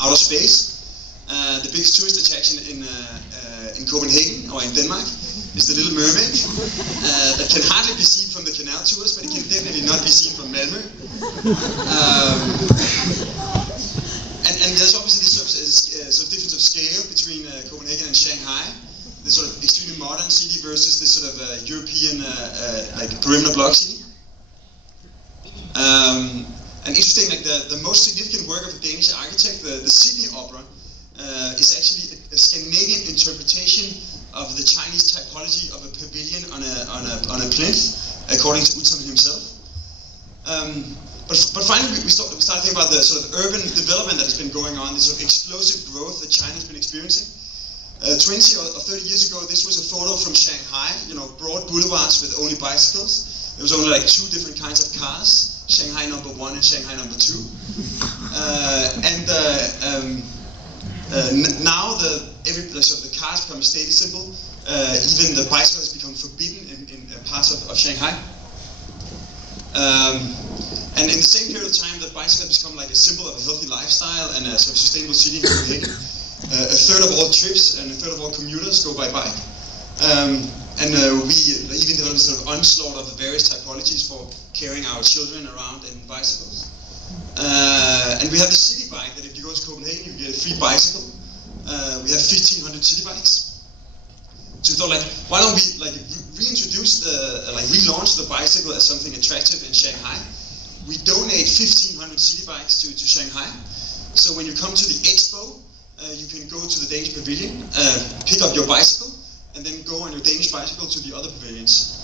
outer space. The biggest tourist attraction in Copenhagen, or in Denmark, is the Little Mermaid, that can hardly be seen from the canal tours, but it can definitely not be seen from Malmö. And there's obviously this sort of difference of scale between Copenhagen and Shanghai. This sort of extremely modern city versus this sort of European like perimeter block city. And interesting, like the most significant work of a Danish architect, the Sydney Opera, is actually a Scandinavian interpretation of the Chinese typology of a pavilion on a plinth, according to Utzon himself. But finally, we started thinking about the sort of urban development that has been going on, this sort of explosive growth that China's been experiencing. 20 or 30 years ago, this was a photo from Shanghai, broad boulevards with only bicycles. There was only like 2 different kinds of cars, Shanghai number 1 and Shanghai number 2. Now the cars become a status symbol. Even the bicycle has become forbidden in parts of Shanghai. And in the same period of time, the bicycle has become like a symbol of a healthy lifestyle and a sort of sustainable city in Copenhagen. A third of all trips and a third of all commuters go by bike. We even developed a sort of onslaught of the various typologies for carrying our children around in bicycles. And we have the city bike that if you go to Copenhagen, you get a free bicycle. We have 1,500 city bikes. So we thought, like, why don't we reintroduce relaunch the bicycle as something attractive in Shanghai? We donate 1,500 city bikes to Shanghai. So when you come to the expo, you can go to the Danish pavilion, pick up your bicycle, and then go on your Danish bicycle to the other pavilions.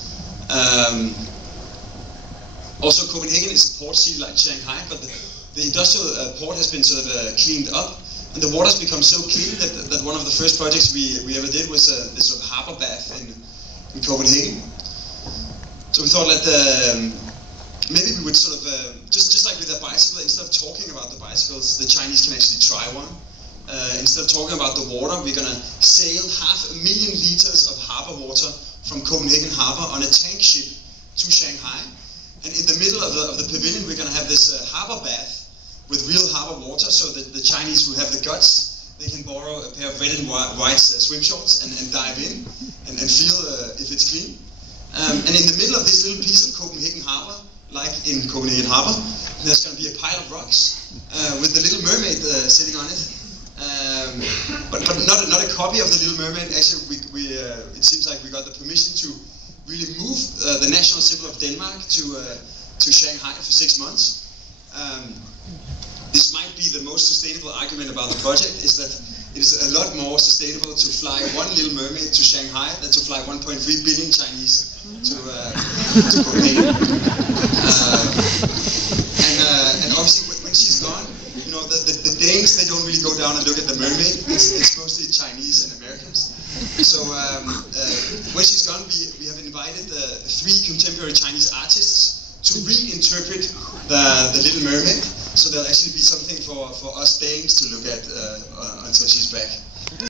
Also, Copenhagen is a port city like Shanghai, but the industrial port has been sort of cleaned up, and the water's become so clean that one of the first projects we ever did was this sort of harbor bath in Copenhagen. So we thought that maybe we would sort of, just like with a bicycle, instead of talking about the bicycles, the Chinese can actually try one. Instead of talking about the water, we're going to sail 500,000 liters of harbor water from Copenhagen harbor on a tank ship to Shanghai. And in the middle of the pavilion, we're going to have this harbor bath with real harbor water, so that the Chinese who have the guts, they can borrow a pair of red and white swim shorts and dive in and feel if it's clean. And in the middle of this little piece of Copenhagen harbor, like in Copenhagen harbor, there's going to be a pile of rocks with the Little Mermaid sitting on it. But not a copy of the Little Mermaid. Actually, it seems like we got the permission to really move the national symbol of Denmark to Shanghai for 6 months. This might be the most sustainable argument about the project, is that it is a lot more sustainable to fly one Little Mermaid to Shanghai than to fly 1.3 billion Chinese to Copenhagen. And obviously, when she's gone, the Danes, they don't really go down and look at the mermaid. It's mostly Chinese and Americans. So when she's gone, we have invited 3 contemporary Chinese artists to reinterpret the Little Mermaid. So there'll actually be something for us Danes to look at until she's back.